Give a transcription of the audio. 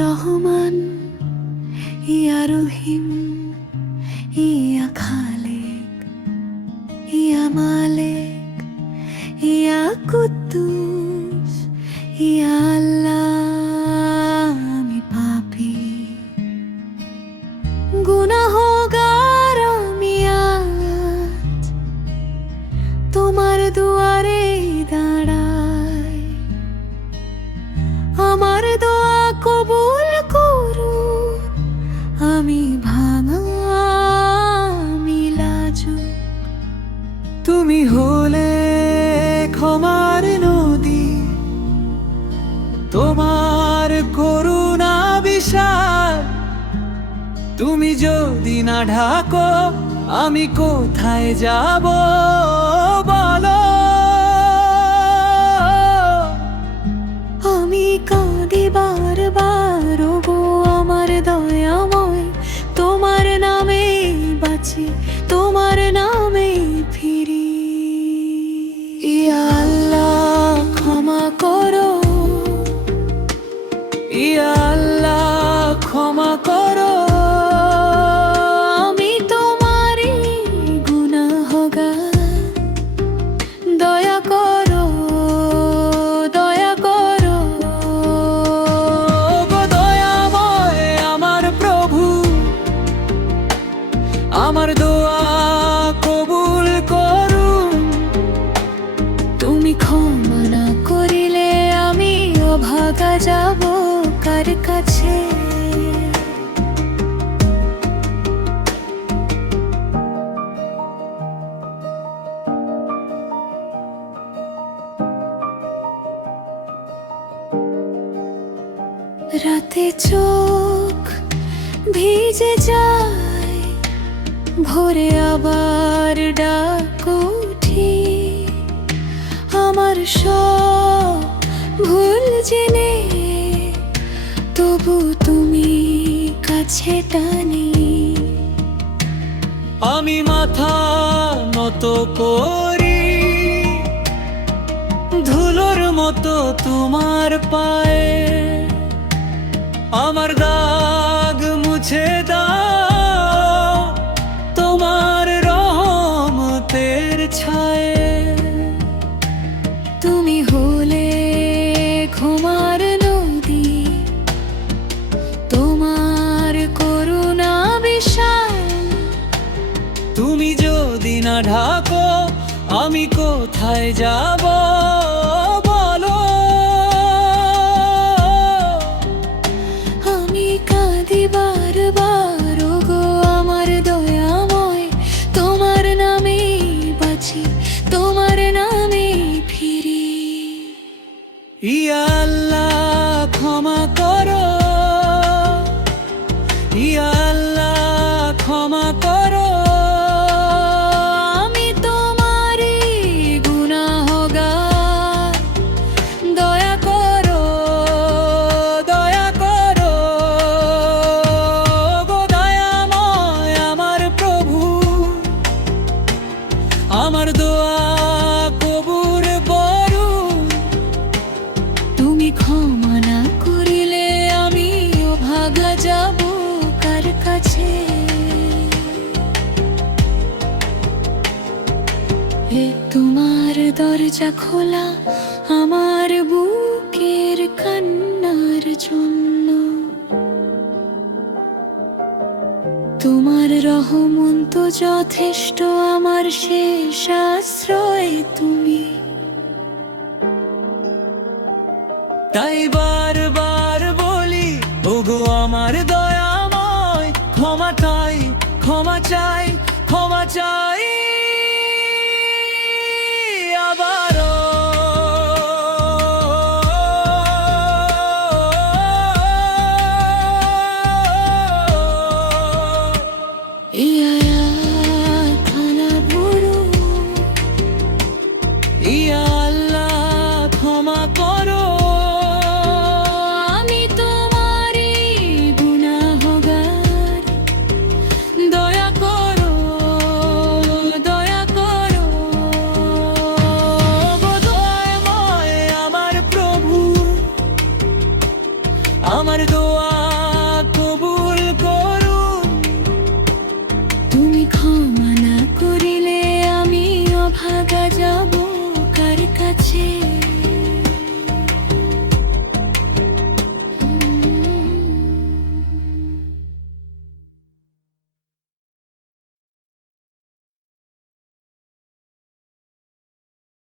রহমান, ইয়া রহিম, ইয়া খালেক, ইয়া মালেক, ইয়া কুদ্দুস, ইয়া আল্লাহ। আমি পাপী, গুনাহগার আমি আজ তোমার দুয়ারে দাঁড়াই। আমার দোয়া কবুল করুন, আমি ভাঙা, আমি লাজুক। তুমি হলে ক্ষমার নদী, তোমার করুণা বিশাল। তুমি যদি না ঢাকো আমি কোথায় যাব বলো। আমি কাঁদি বারবার, ওগো আমার দয়াময়, তোমার নামে বাঁচি, তোমার নামে ফিরি। ইয়া আল্লাহ ক্ষমা করো, ইয়া আল্লাহ ক্ষমা করো। আমি তোমারই গুনাহগার, দয়া করো, দয়া করো। গো দয়াময় আমার প্রভু, আমার দোয়া কবুল করুন। তুমি ক্ষমা না করিলে আমি অভাগা যাব কার কাছে। রাতে চোখ ভিজে যায়, ভোরে আবার ডাক উঠি। আমার সব ভুল জেনে তবু তুমি কাছে টানি। আমি মাথা নত করি ধুলোর মতো তোমার পায়ে। আমার দাগ মুছে দাও তোমার রহমতের ছায়ে। তুমি হলে ক্ষমার নদী, তোমার করুণা বিশাল। তুমি যদি না ঢাকো আমি কোথায় যাব বলো। আমি কাঁদি বারবার, ওগো আমার দয়াময়, তোমার নামে বাঁচি, তোমার নামে ফিরি। ইয়া আল্লাহ ক্ষমা করো, ইয়া আল্লাহ ক্ষমা করো। আমি তোমারই গুনাহগার, দয়া করো, দয়া করো। গো দয়াময় আমার প্রভু, আমার দোয়া কবুল করুন। তুমি ক্ষমা না করিলে আমি অভাগা যাব কার কাছে। হে তোমার দরজা খোলা আমার বুকের কান্নার জন্য। তোমার রহমত তো যথেষ্ট, আমার শেষ আশ্রয় তুমি। তাই বা